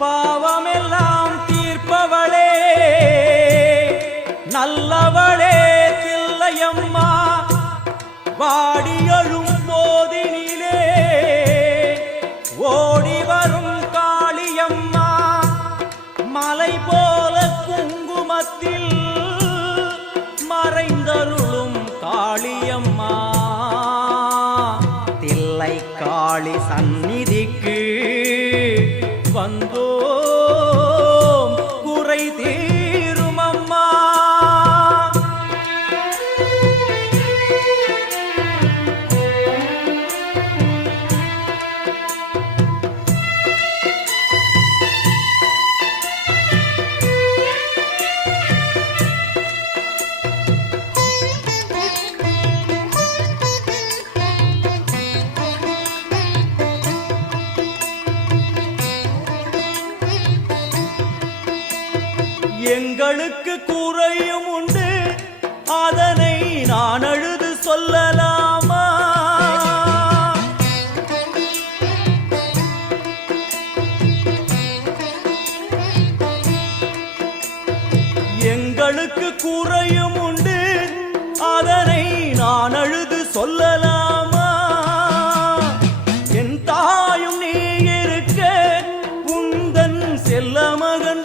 பாவமெல்லாம் தீர்ப்பவளே. நல்லவளே தில்லையம்மா வாடியழும் போதினிலே. ஓடி வரும் காளியம்மா மலை போல குங்குமத்தில் மறைந்தருளும் காளியம்மா. தில்லை காளி சன்னி எனக்கு குறையும் உண்டு. அதனை நான் அழுது சொல்லலாமா? எங்களுக்கு குறையும் உண்டு. அதனை நான் அழுது சொல்லலாமா? என் தாயும் நீ இருக்க. உந்தன் செல்ல மகன்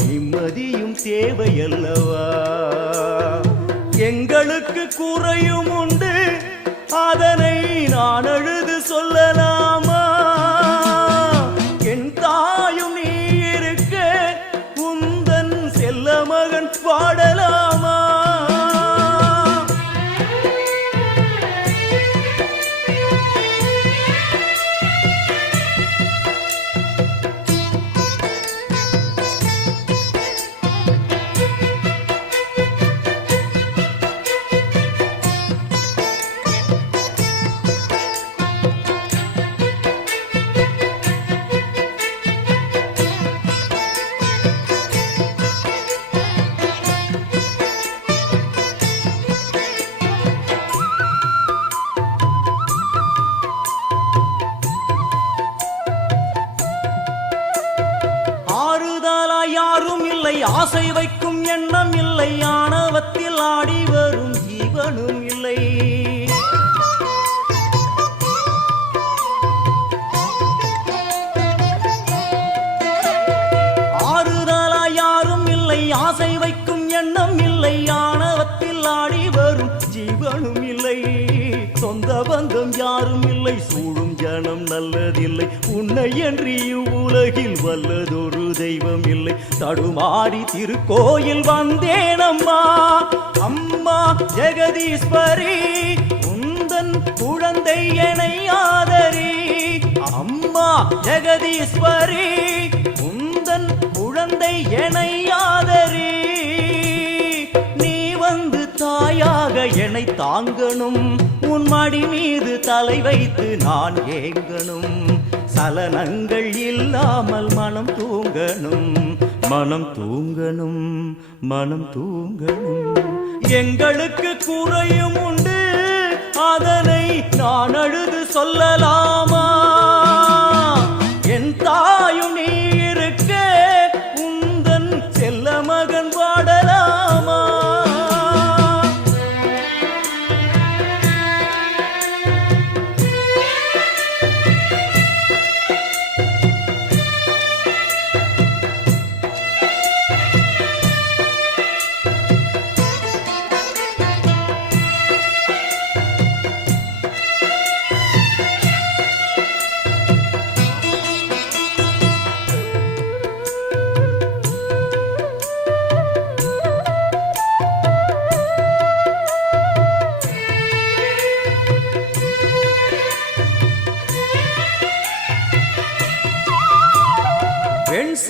நிம்மதியும் தேவையல்லவா? எங்களுக்கு குறையும் உண்டு அதனை நான் அழு ஆசை வைக்கும் எண்ணம் இல்லை ஆணவத்தில் ஆடி வரும் ஜீவனும் இல்லை. ஆறுதலா யாரும் இல்லை ஆசை வைக்கும் எண்ணம் இல்லை ஆணவத்தில் ஆடி வரும் ஜீவனும் இல்லை. சொந்த பந்தம் யாரும் இல்லை சூழும் கணம் நல்லதில்லை. உன்னை என்று உலகில் வல்லதொரு தெய்வம் இல்லை தடுமாறி திருக்கோயில் வந்தேன் அம்மா அம்மா ஜெகதீஸ்வரி உந்தன் குழந்தை என ஆதரி. அம்மா ஜெகதீஸ்வரி உந்தன் குழந்தை என என்னை தாங்கணும். உன் மடி மீது தலை வைத்து நான் ஏங்கணும். சலனங்கள் இல்லாமல் மனம் தூங்கணும். மனம் தூங்கணும் மனம் தூங்கணும். எங்களுக்கு குறையும் உண்டு. அதனை நான் அழுது சொல்லலாமா?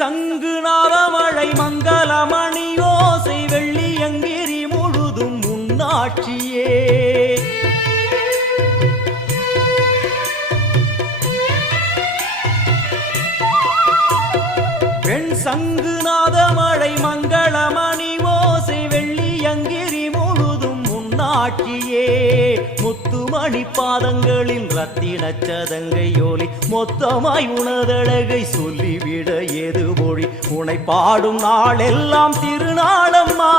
சங்கு நாளமழை மங்களமணி ஓசை வெள்ளியங்கிரி முழுதும் முன்னாட்சியே. பெண் சங்கு நாதமழை மங்க முன்னாட்சியே முத்துமணி பாதங்களின் ரத்தின சதங்கை ஒலி மொத்தமாய் உணதழகை சொல்லிவிட ஏது மொழி? உனை பாடும் நாளெல்லாம் திருநாளம்மா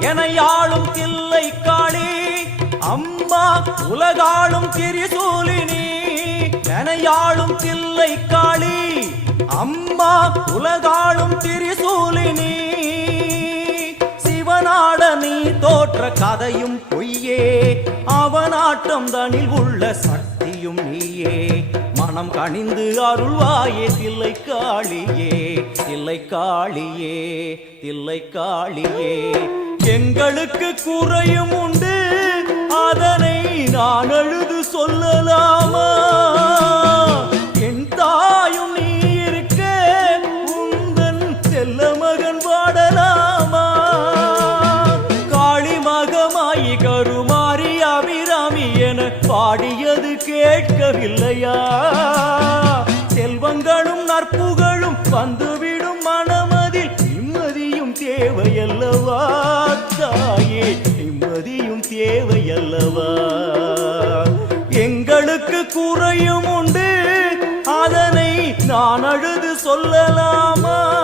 என யாழும் தில்லை காளி. அம்மா உலகாளும் திரிசூலினி எனையாளும் தில்லை காளி. அம்மா உலகாளும் திரிசூலினி. தோற்ற கதையும் பொய்யே. அவனாட்டம் தனில் உள்ள சக்தியும் நீயே. மனம் கணிந்து அருள்வாயே தில்லை காளியே தில்லை காளியே தில்லை காளியே எங்களுக்கு குறையும் உண்டு. அதனை நான் அழுது சொல்லலாமா? என் தாயும் நீ இருக்க. உந்தன் செல்ல மகன் வாடலாமா மனமதில் நிம்மதியும் தேவையல்லவா? தாயே நிம்மதியும் தேவையல்லவா? எங்களுக்கு குறையும் உண்டு. அதனை நான் அழுது சொல்லலாமா?